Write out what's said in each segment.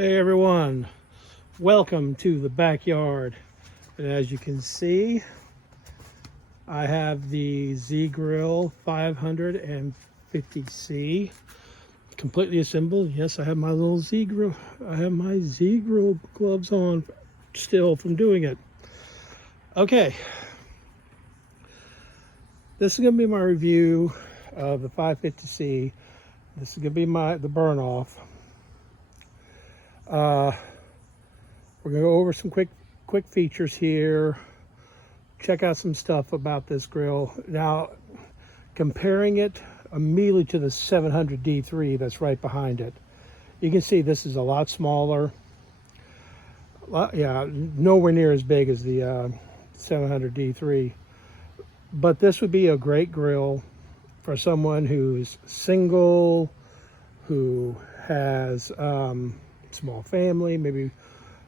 Hey everyone, welcome to the backyard. And as you can see, I have the ZGrill 550C completely assembled. Yes, I have my little ZGrill. I have my ZGrill gloves on still from doing it. Okay, this is going to be my review of the 550C. This is going to be the burn off. We're gonna go over some quick features here, check out some stuff about this grill. Now, comparing it immediately to the 700D3 that's right behind it, you can see this is a lot smaller. Yeah, nowhere near as big as the 700D3, but this would be a great grill for someone who's single, who has small family, maybe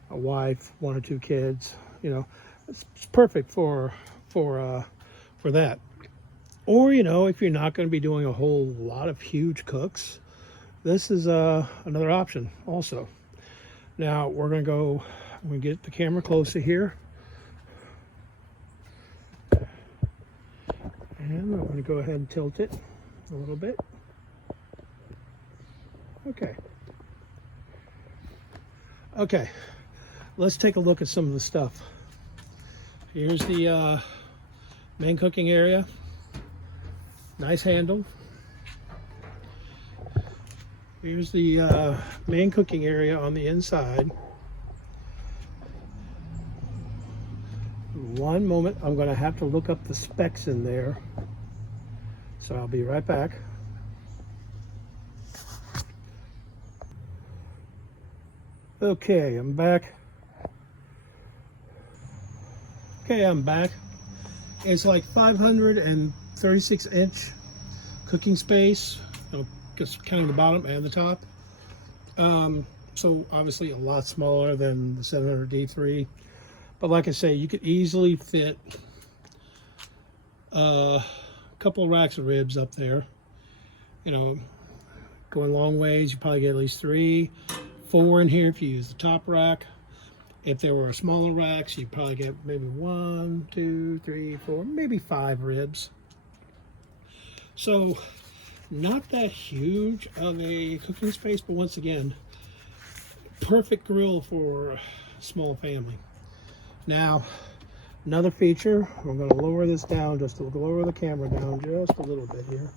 a wife, 1 or 2 kids. You know, it's perfect for that. Or, you know, if you're not going to be doing a whole lot of huge cooks, this is another option also. Now we're going to get the camera closer here, and I'm going to go ahead and tilt it a little bit. Okay, let's take a look at some of the stuff. Here's the main cooking area. Nice handle. Here's the main cooking area on the inside. One moment, I'm going to have to look up the specs in there, so I'll be right back. Okay, I'm back. It's like 536-inch cooking space, just counting the bottom and the top. So obviously a lot smaller than the 700D3. But like I say, you could easily fit a couple of racks of ribs up there. You know, going long ways, you probably get at least 3, 4 in here if you use the top rack. If there were smaller racks, you'd probably get maybe 1, 2, 3, 4, maybe 5 ribs. So not that huge of a cooking space, but once again, perfect grill for a small family. Now, another feature, I'm going to lower this down, just to lower the camera down just a little bit here,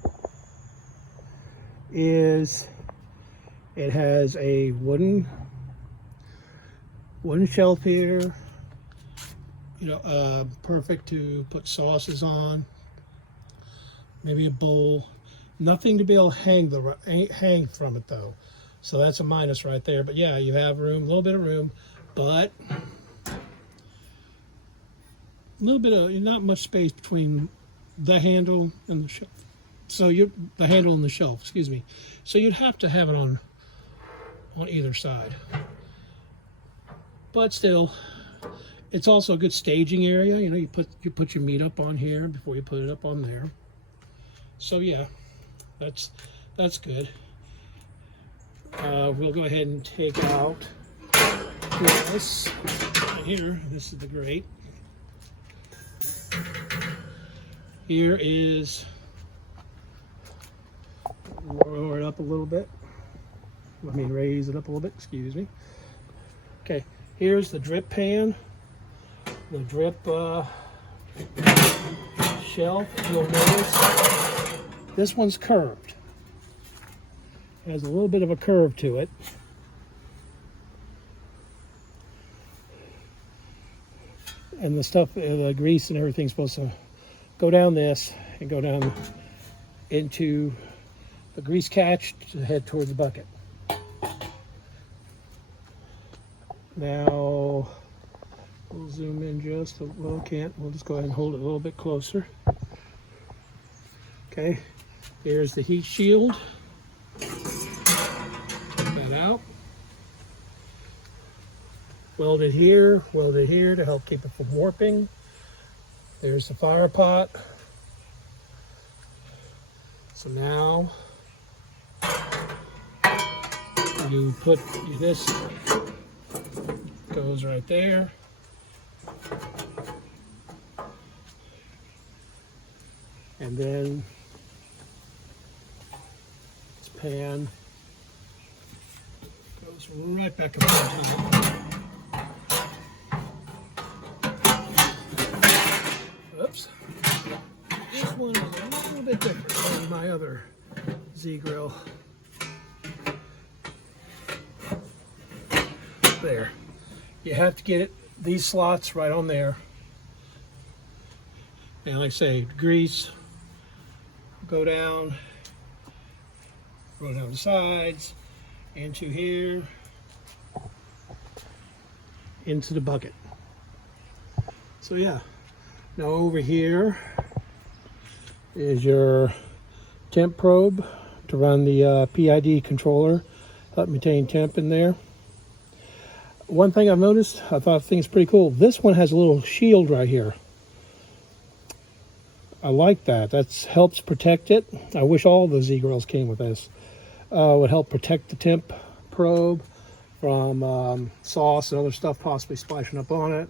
is it has a wooden shelf here, you know, perfect to put sauces on, maybe a bowl. Nothing to be able to hang from it though, so that's a minus right there. But yeah, you have room, a little bit of room, but a little bit of, not much space between the handle and the shelf. So the handle and the shelf, excuse me. So you'd have to have it on either side. But still, it's also a good staging area. You know, you put your meat up on here before you put it up on there. So yeah, that's good. We'll go ahead and take out this right here. This is the grate. Here is, lower it up a little bit. Raise it up a little bit, excuse me. Okay, here's the drip pan, the drip shelf. You'll notice this one's curved. It has a little bit of a curve to it. And the stuff, the grease and everything's supposed to go down this and go down into the grease catch to head towards the bucket. Now, we'll zoom in just a little, we'll just go ahead and hold it a little bit closer. Okay, here's the heat shield. Take that out. Welded here to help keep it from warping. There's the fire pot. So now You put this goes right there. And then this pan goes right back up into it. Oops. This one is a little bit different than my other ZGrill. There. You have to get these slots right on there. And like I say, grease, go down the sides, into here, into the bucket. So yeah, now over here is your temp probe to run the PID controller, help maintain temp in there. One thing I've noticed, I thought things pretty cool. This one has a little shield right here. I like that. That helps protect it. I wish all the ZGrills came with this. Would help protect the temp probe from sauce and other stuff possibly splashing up on it.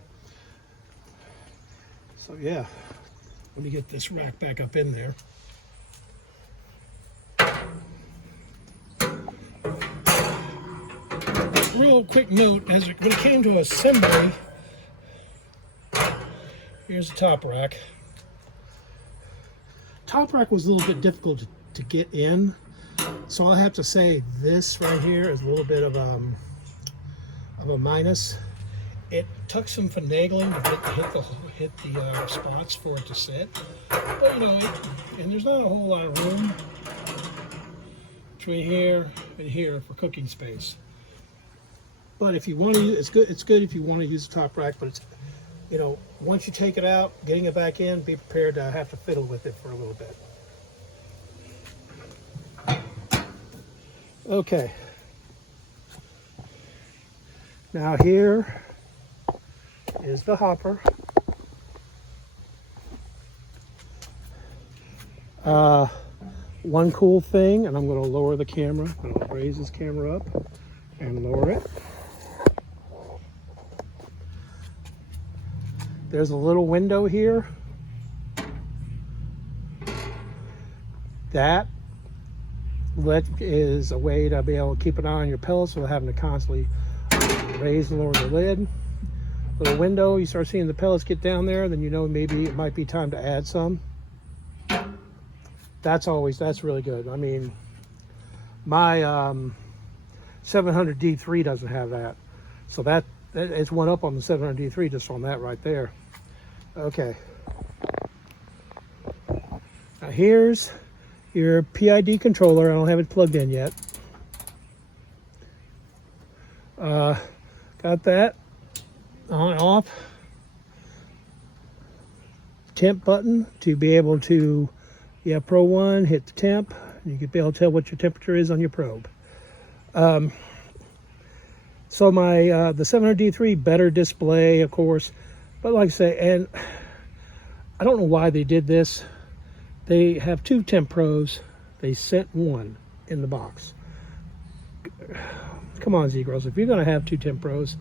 So yeah, let me get this rack back up in there. Real quick note, when it came to assembly, here's the top rack. Top rack was a little bit difficult to get in, so I have to say this right here is a little bit of a minus. It took some finagling to hit the spots for it to sit, but you know, and there's not a whole lot of room between here and here for cooking space. But if you want to use, it's good if you want to use the top rack, but it's, you know, once you take it out, getting it back in, be prepared to have to fiddle with it for a little bit. Okay. Now here is the hopper. One cool thing, and I'm going to lower the camera. I'm going to raise this camera up and lower it. There's a little window here. That is a way to be able to keep an eye on your pellets without having to constantly raise and lower the lid. Little window, you start seeing the pellets get down there, then you know maybe it might be time to add some. That's really good. I mean, my 700D3 doesn't have that. So that it's one up on the 700D3 just on that right there. Okay. Now here's your PID controller. I don't have it plugged in yet. Got that on and off. Temp button to be able to, yeah, Pro 1, hit the temp. You can be able to tell what your temperature is on your probe. So my the 700D3 better display, of course, but like I say, and I don't know why they did this. They have two Tempros. They sent one in the box. Come on, ZGrills, if you're going to have two Tempros,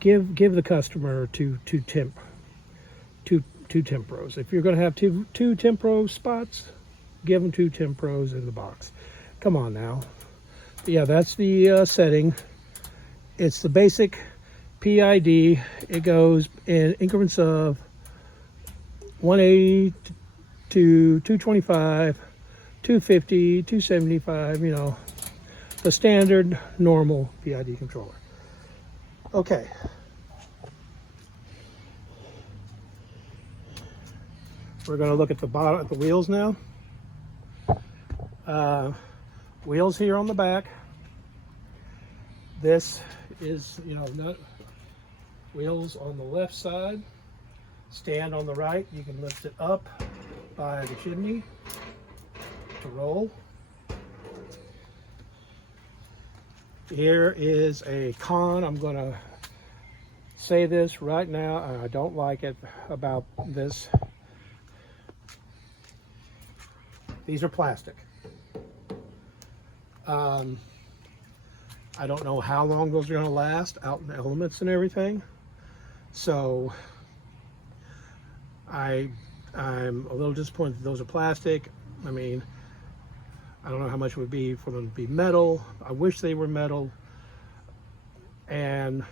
give the customer two Tempros. If you're going to have two Tempro spots, give them two Tempros in the box. Come on now. But yeah, that's the setting. It's the basic PID. It goes in increments of 180 to 225, 250, 275, you know, the standard normal PID controller. Okay. We're going to look at the bottom, at the wheels now. Wheels here on the back. This is, you know, nut wheels on the left side. Stand on the right. You can lift it up by the chimney to roll. Here is a con. I'm going to say this right now, and I don't like it about this. These are plastic. I don't know how long those are going to last out in the elements and everything. So I'm a little disappointed that those are plastic. I mean, I don't know how much it would be for them to be metal. I wish they were metal. And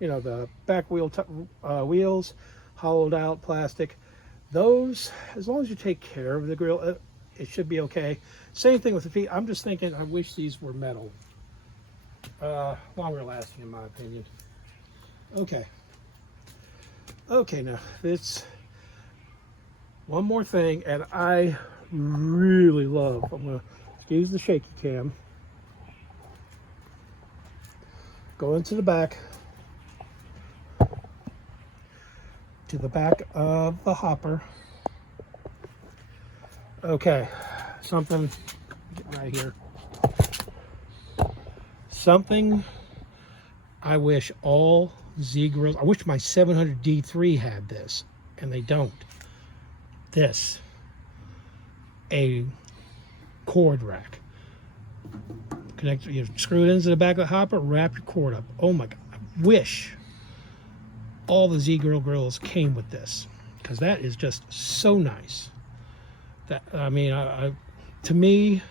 you know, the back wheel wheels, hollowed out plastic. Those, as long as you take care of the grill, it should be okay. Same thing with the feet. I'm just thinking, I wish these were metal. Longer lasting, in my opinion. Okay. Okay, now it's one more thing, and I really love. I'm gonna use the shaky cam. Go into the back. To the back of the hopper. Okay, something right here. Something I wish all ZGrills, I wish my 700D3 had this, and they don't. This, a cord rack. Connect, you screw it into the back of the hopper, wrap your cord up. Oh my God, I wish all the ZGrill grills came with this, because that is just so nice. That, I mean, to me,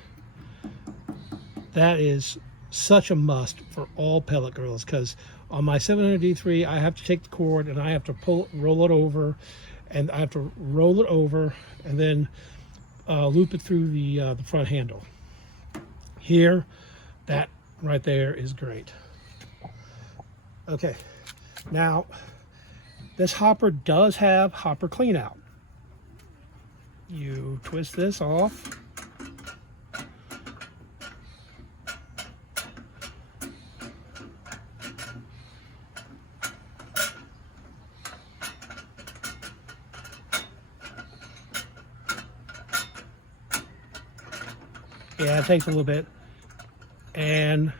that is such a must for all pellet grills, because on my 700D3 I have to take the cord and I have to roll it over, and I have to roll it over and then loop it through the front handle. Here, that right there is great. Okay, now this hopper does have hopper clean out. You twist this off. Yeah, it takes a little bit. And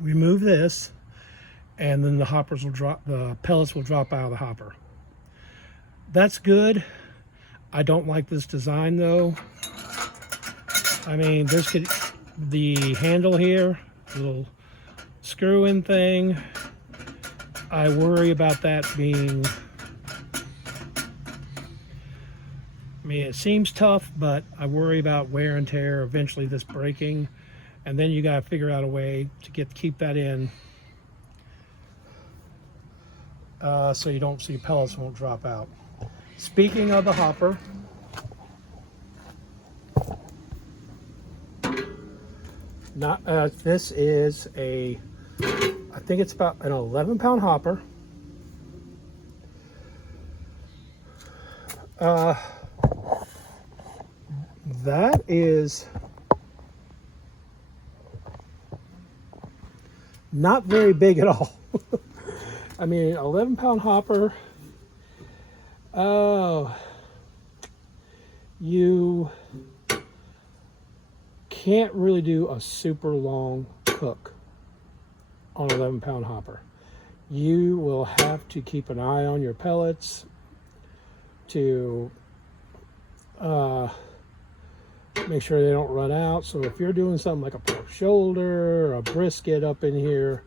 remove this, and then the hoppers will drop, the pellets will drop out of the hopper. That's good. I don't like this design though. I mean, this could, the handle here, little screw in thing, I worry about that being, I mean, it seems tough, but I worry about wear and tear, eventually this breaking, and then you got to figure out a way to keep that in so you don't, so your pellets won't drop out. Speaking of the hopper, this is a, I think it's about an 11-pound hopper. That is not very big at all. I mean, 11-pound hopper. Oh, you can't really do a super long cook on an 11-pound hopper. You will have to keep an eye on your pellets to make sure they don't run out. So if you're doing something like a pork shoulder or a brisket up in here,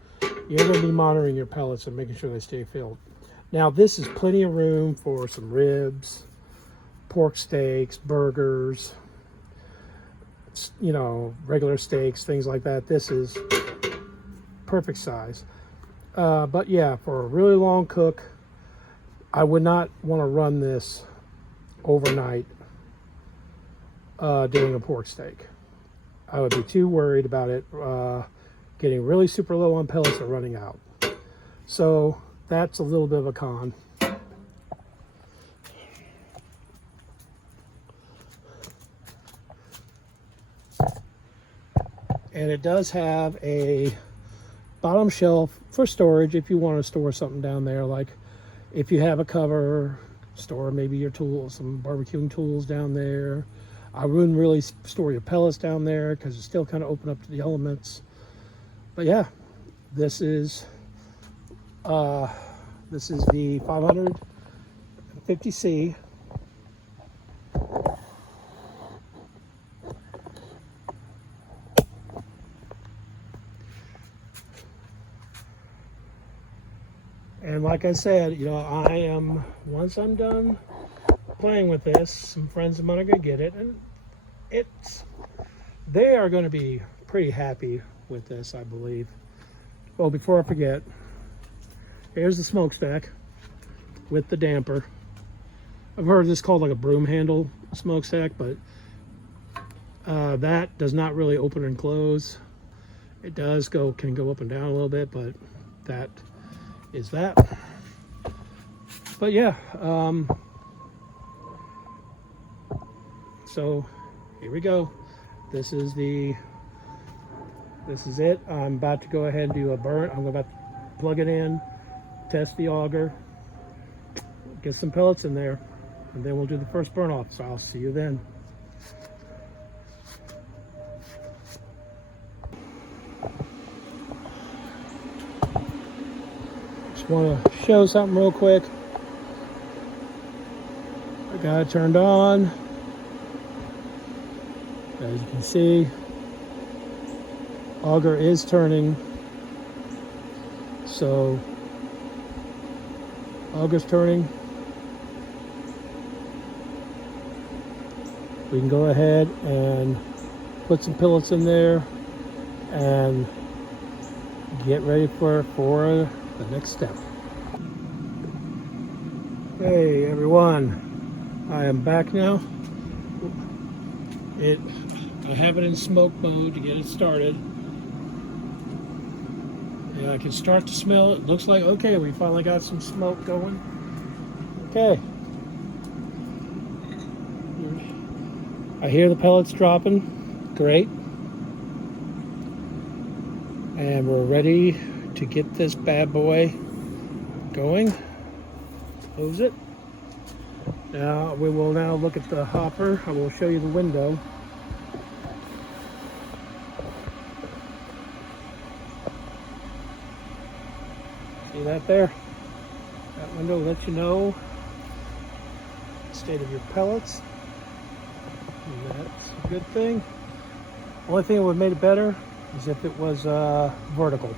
you're going to be monitoring your pellets and making sure they stay filled. Now this is plenty of room for some ribs, pork steaks, burgers, you know, regular steaks, things like that. This is perfect size. But yeah, for a really long cook, I would not want to run this overnight doing a pork steak. I would be too worried about it getting really super low on pellets or running out. So that's a little bit of a con. And it does have a bottom shelf for storage if you want to store something down there, like if you have a cover, store maybe your tools, some barbecuing tools down there. I wouldn't really store your pellets down there because it's still kind of open up to the elements. But yeah, this is the 550C. like I said, I am, once I'm done playing with this, some friends of mine are going to get it, and they are going to be pretty happy with this, I believe. Well, before I forget, here's the smokestack with the damper. I've heard this called like a broom handle smokestack, but that does not really open and close. It can go up and down a little bit, but that is that. But yeah, so here we go. This is it. I'm about to go ahead and do a burn. I'm about to plug it in, test the auger, get some pellets in there, and then we'll do the first burn off. So I'll see you then. Just want to show something real quick. I got it turned on. As you can see, auger is turning. So auger's turning. We can go ahead and put some pellets in there and get ready for the next step. Hey everyone, I am back now. I have it in smoke mode to get it started. And I can start to smell it. Looks like, okay, we finally got some smoke going. Okay. I hear the pellets dropping. Great. And we're ready to get this bad boy going. Close it. Now we will now look at the hopper. I will show you the window. See that there? That window lets you know the state of your pellets. And that's a good thing. Only thing that would have made it better is if it was vertical.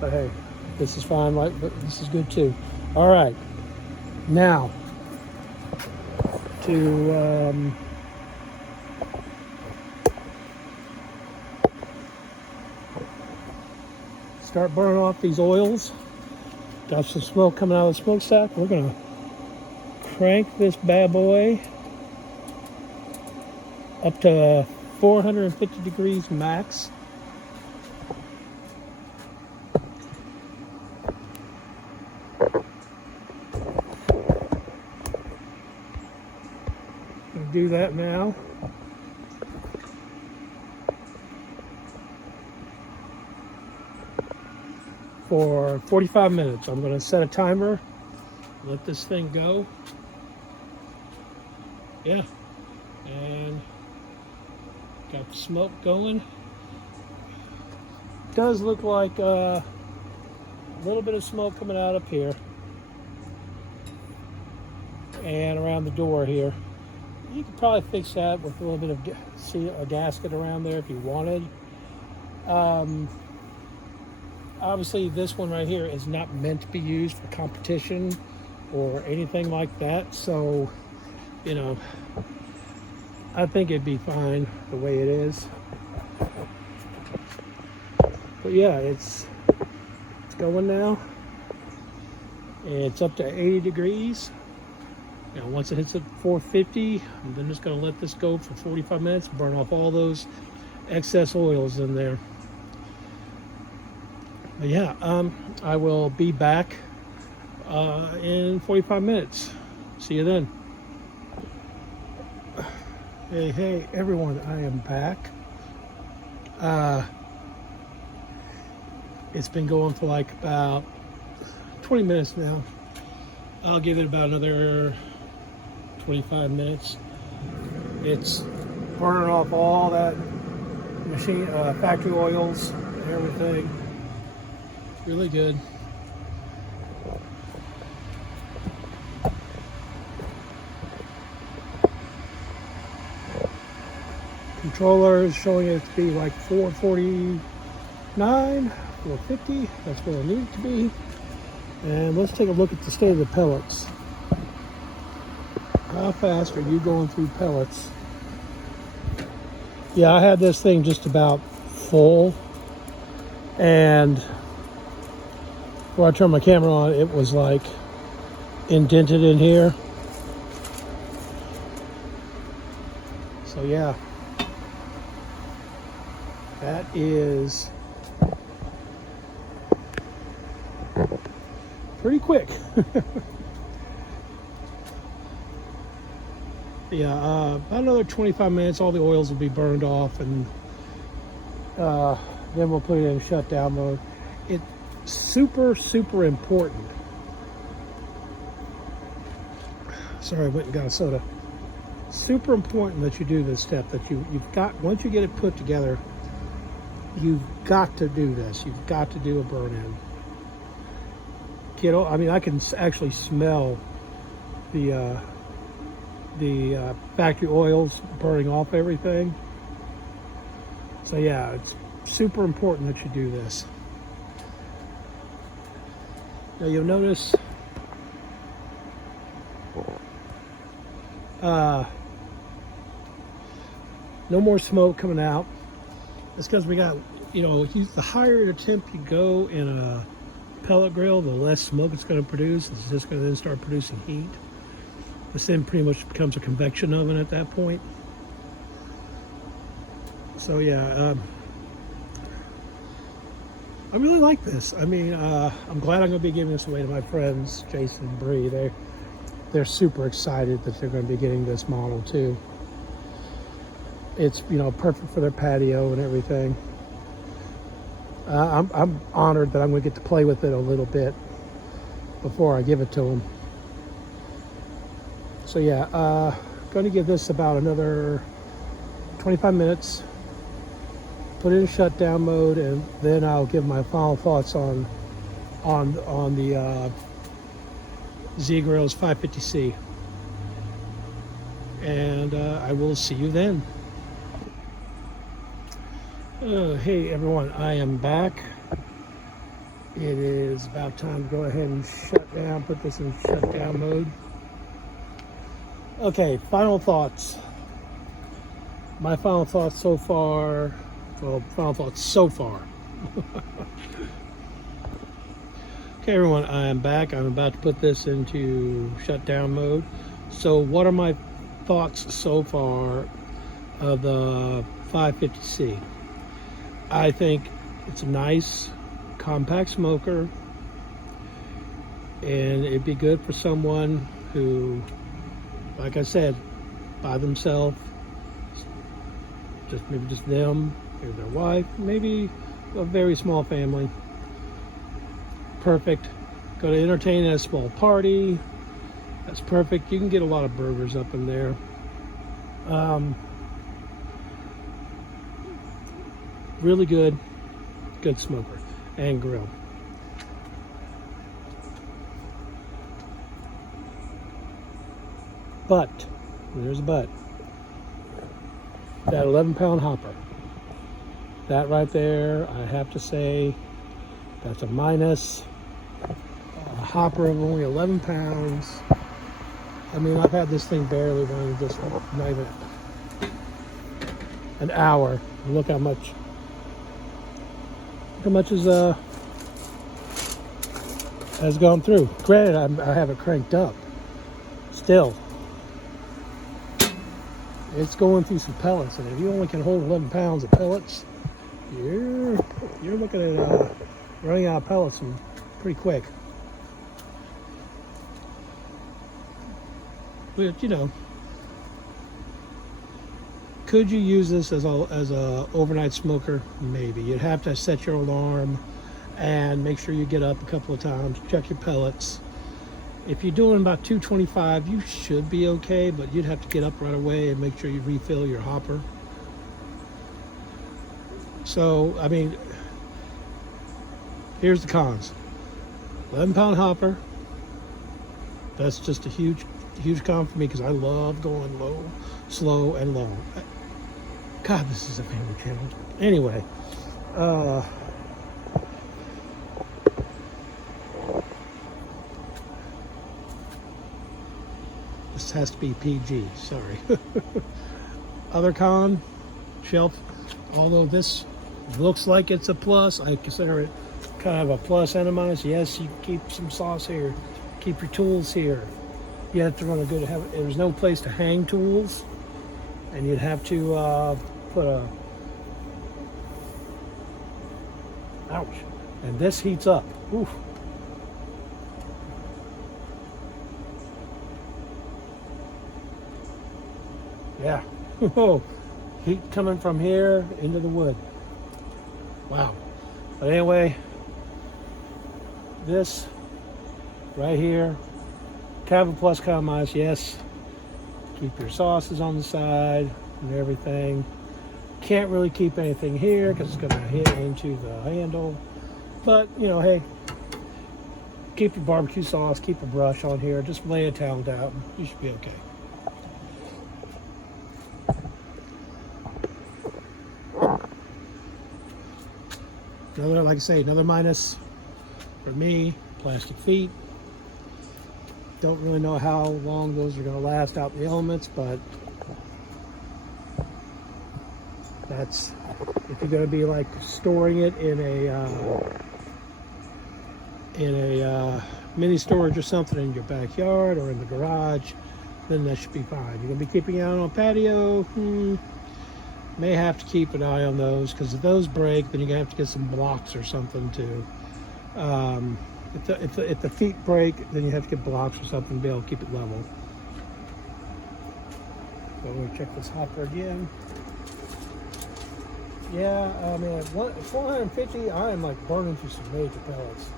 But hey, this is fine. This is good too. All right. Now, to start burning off these oils. Got some smoke coming out of the smokestack. We're gonna crank this bad boy up to 450 degrees max. Do that now. For 45 minutes. I'm going to set a timer, let this thing go. Yeah, and got the smoke going. Does look like a little bit of smoke coming out up here and around the door here. You could probably fix that with a little bit of a gasket around there if you wanted. Obviously, this one right here is not meant to be used for competition or anything like that. So, I think it'd be fine the way it is. But yeah, it's going now. It's up to 80 degrees. Now, once it hits at 450, I'm then just going to let this go for 45 minutes, burn off all those excess oils in there. But yeah, I will be back in 45 minutes. See you then. Hey, everyone, I am back. It's been going for like about 20 minutes now. I'll give it about another 25 minutes. It's burning off all that factory oils and everything. It's really good. Controller is showing it to be like 449, 450. That's where it needs to be. And let's take a look at the state of the pellets. How fast are you going through pellets? Yeah, I had this thing just about full, and when I turned my camera on, it was like indented in here. So yeah, that is pretty quick. Yeah, about another 25 minutes, all the oils will be burned off, and then we'll put it in shutdown mode. It's super, super important. Sorry, I went and got a soda. Super important that you do this step, that you've got, once you get it put together, you've got to do this. You've got to do a burn-in. I mean, I can actually smell the factory oils burning off everything. So yeah, it's super important that you do this. Now you'll notice no more smoke coming out. It's because we got, you know, the higher the temp you go in a pellet grill, the less smoke it's going to produce. It's just going to then start producing heat. This then pretty much becomes a convection oven at that point. So yeah, I really like this. I mean, I'm glad I'm going to be giving this away to my friends, Jason and Bree. They're super excited that they're going to be getting this model too. It's, you know, perfect for their patio and everything. I'm honored that I'm going to get to play with it a little bit before I give it to them. So yeah, going to give this about another 25 minutes. Put it in shutdown mode, and then I'll give my final thoughts on the ZGrills 550C. And I will see you then. Hey everyone, I am back. It is about time to go ahead and shut down, put this in shutdown mode. Okay, final thoughts. My final thoughts so far, well, final thoughts so far. Okay everyone, I am back. I'm about to put this into shutdown mode. So what are my thoughts so far of the 550C? I think it's a nice compact smoker, and it'd be good for someone who, like I said, by themselves, maybe just them, maybe their wife, maybe a very small family. Perfect. Go to entertain at a small party. That's perfect. You can get a lot of burgers up in there. Really good smoker and grill. But, there's a but, that 11-pound hopper, that right there, I have to say, that's a minus. A hopper of only 11 pounds. I mean, I've had this thing barely running just not even an hour. Look how much has gone through. Granted, I have it cranked up. Still, it's going through some pellets, and if you only can hold 11 pounds of pellets, you're looking at running out of pellets pretty quick. But you know, could you use this as a overnight smoker? Maybe. You'd have to set your alarm and make sure you get up a couple of times, check your pellets. If you're doing about 225, you should be okay, but you'd have to get up right away and make sure you refill your hopper. So, I mean, here's the cons. 11-pound hopper. That's just a huge con for me, because I love going low, slow, and long. God, this is a family channel. Anyway, this has to be PG, sorry. Other con, shelf, although this looks like it's a plus, I consider it kind of a plus and a minus. Yes, you keep some sauce here, keep your tools here. You have to run a good, there's no place to hang tools, and you'd have to put a, ouch, and this heats up. Oof. Yeah. Oh, heat coming from here into the wood. Wow. But anyway, this right here, kind of a plus, kind of minus. Yes, keep your sauces on the side and everything. Can't really keep anything here because it's going to hit into the handle. But, you know, hey, keep your barbecue sauce, keep a brush on here, just lay a towel down. You should be okay. Another, like I say, another minus for me, plastic feet. Don't really know how long those are going to last out in the elements, but that's, if you're going to be like storing it in a mini storage or something in your backyard or in the garage, then that should be fine. You're going to be keeping it out on a patio, may have to keep an eye on those, because if those break, then you're going to have to get some blocks or something too. If the feet break, then you have to get blocks or something to be able to keep it level. So I'm going to check this hopper again. Yeah, I mean, at 450, I am like burning through some major pellets.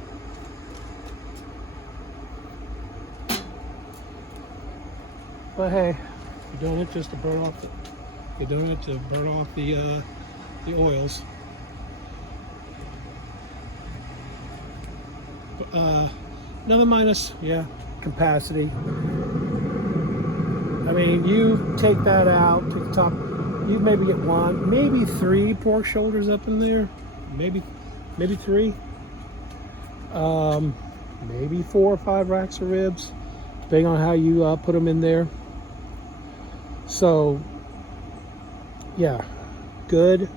But hey, you're doing it just to burn off the oils. Another minus, yeah, capacity. I mean, you take that out to the top, you maybe get one, maybe 3 pork shoulders up in there, maybe 3, maybe 4 or 5 racks of ribs, depending on how you put them in there. So yeah, good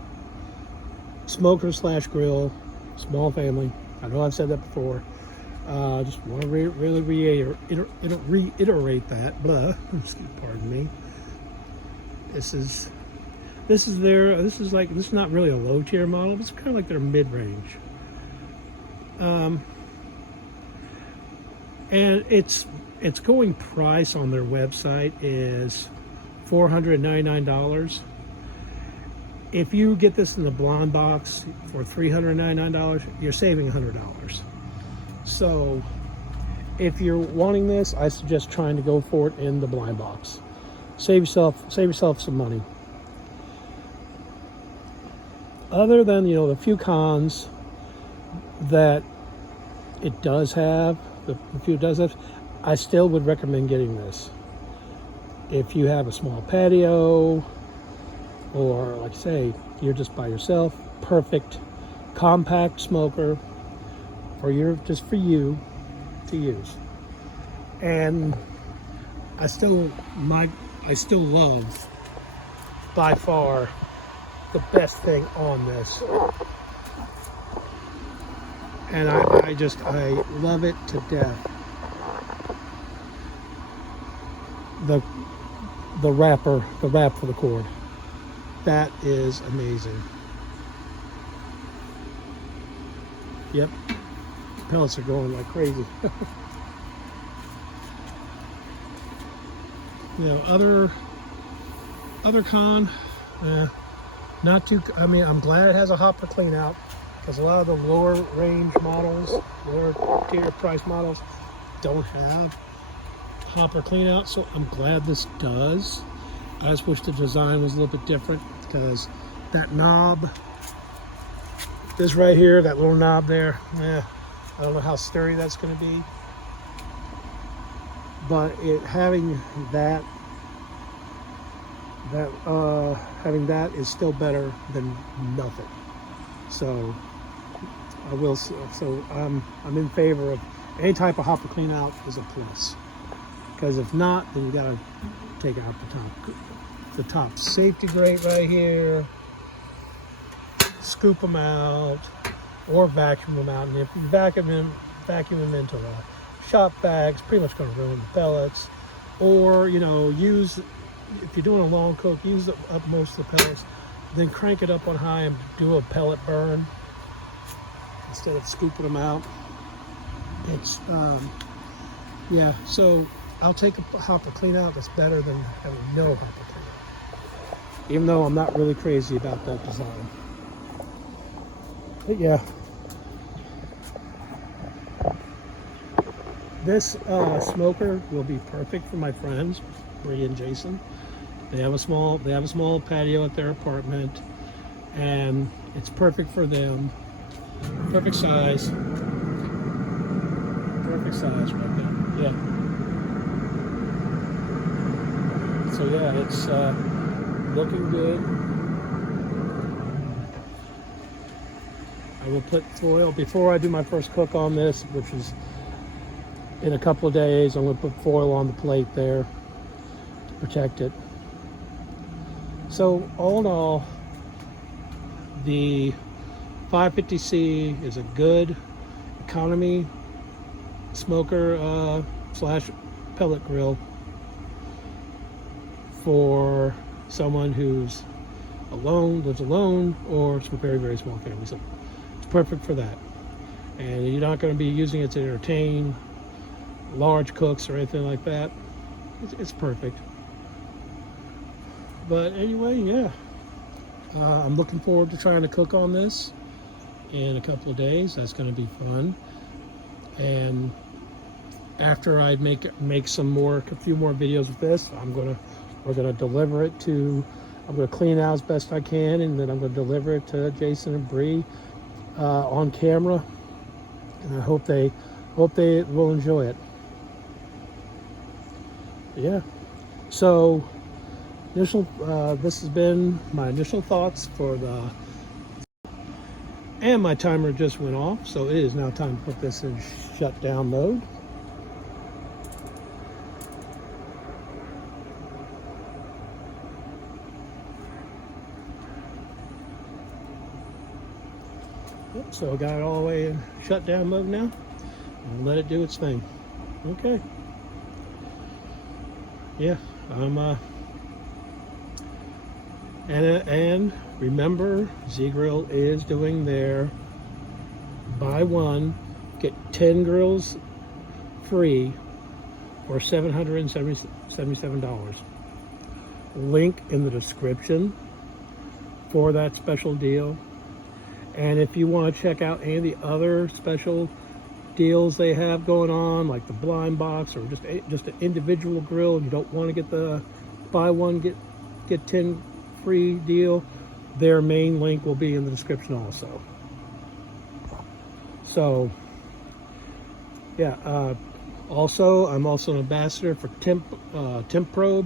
smoker slash grill, small family. I know I've said that before. Just want to really reiterate that. Blah. Pardon me. This is not really a low tier model, but it's kind of like their mid range. And its going price on their website is $499. If you get this in the blind box for $399, you're saving $100. So if you're wanting this, I suggest trying to go for it in the blind box. Save yourself some money. Other than, you know, the few cons that it does have, I still would recommend getting this. If you have a small patio, or like I say, you're just by yourself, perfect compact smoker for just for you to use. And I still love by far the best thing on this. And I love it to death. The wrap for the cord. That is amazing. Yep, pellets are going like crazy. You know, other con, not too. I mean, I'm glad it has a hopper clean out, because a lot of the lower range models, lower tier price models, don't have hopper clean out. So I'm glad this does. I just wish the design was a little bit different, because that knob, this right here, that little knob there, I don't know how sturdy that's going to be. But having that is still better than nothing. So I'm in favor of any type of hopper clean out is a plus. because if not, then you got to take out the top safety grate right here, scoop them out, or vacuum them out. And if you vacuum them into shop bags, pretty much going to ruin the pellets. Or, you know, if you're doing a long cook, use up most of the pellets, then crank it up on high and do a pellet burn instead of scooping them out. It's yeah, so I'll take how to clean out. That's better than having no how to clean out, even though I'm not really crazy about that design. But yeah, this smoker will be perfect for my friends Bree and Jason. They have a small patio at their apartment, and it's perfect for them. Perfect size right there. Yeah. So yeah, it's looking good. I will put foil before I do my first cook on this, which is in a couple of days. I'm going to put foil on the plate there to protect it. So all in all, the 550C is a good economy smoker slash pellet grill for someone who's lives alone, or it's a very, very small family. So it's perfect for that. And you're not going to be using it to entertain large cooks or anything like that. It's perfect. But anyway, yeah, I'm looking forward to trying to cook on this in a couple of days. That's going to be fun. And after I make a few more videos of this, we're gonna deliver it to. I'm gonna clean it out as best I can, and then I'm gonna deliver it to Jason and Bree on camera. And I hope they will enjoy it. Yeah. So this has been my initial thoughts for and my timer just went off, so it is now time to put this in shutdown mode. Yep, so I got it all the way in shutdown mode now. I'll let it do its thing. Okay. Yeah, and remember, ZGrill is doing their buy one, get 10 grills free for $777. Link in the description for that special deal. And if you want to check out any of the other special deals they have going on, like the blind box or just an individual grill, and you don't want to get the buy one get 10 free deal, their main link will be in the description also. So yeah, also I'm also an ambassador for Temopro.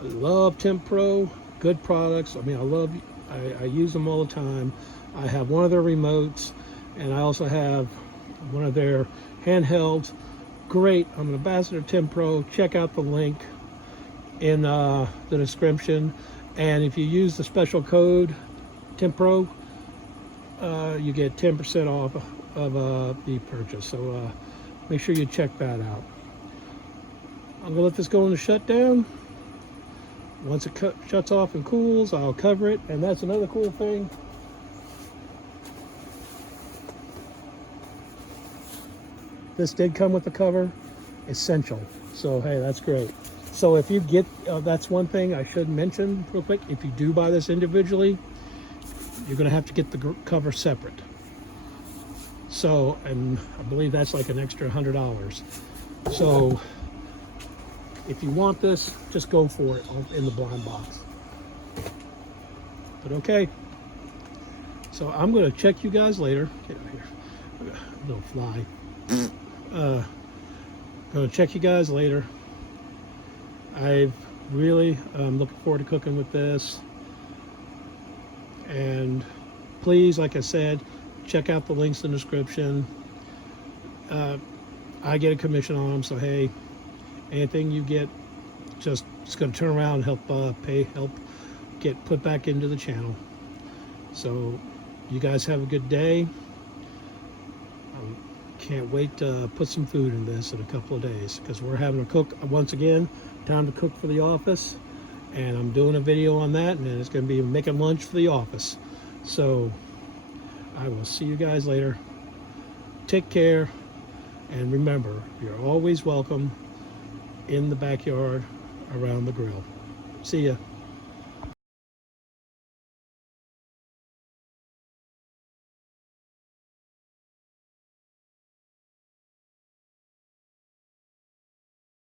I love Temopro, good products. I mean, I use them all the time. I have one of their remotes, and I also have one of their handhelds. Great. I'm an ambassador of Temopro. Check out the link in the description, and if you use the special code Temopro, you get 10% off of the purchase. So make sure you check that out. I'm gonna let this go into shutdown. Once it shuts off and cools, I'll cover it. And that's another cool thing. This did come with the cover, essential. So hey, that's great. So if you get, that's one thing I should mention real quick. If you do buy this individually, you're gonna have to get the cover separate. So, and I believe that's like an extra $100. So if you want this, just go for it in the blind box. But okay, so I'm gonna check you guys later. Get out of here, little fly. Gonna check you guys later. I've really looking forward to cooking with this. And please, like I said, check out the links in the description. I get a commission on them, so hey, Anything you get, just it's going to turn around and help get put back into the channel. So you guys have a good day. Can't wait to put some food in this in a couple of days, because we're having to cook once again. Time to cook for the office, and I'm doing a video on that, and then it's going to be making lunch for the office. So I will see you guys later. Take care, and remember, you're always welcome in the backyard around the grill. See ya.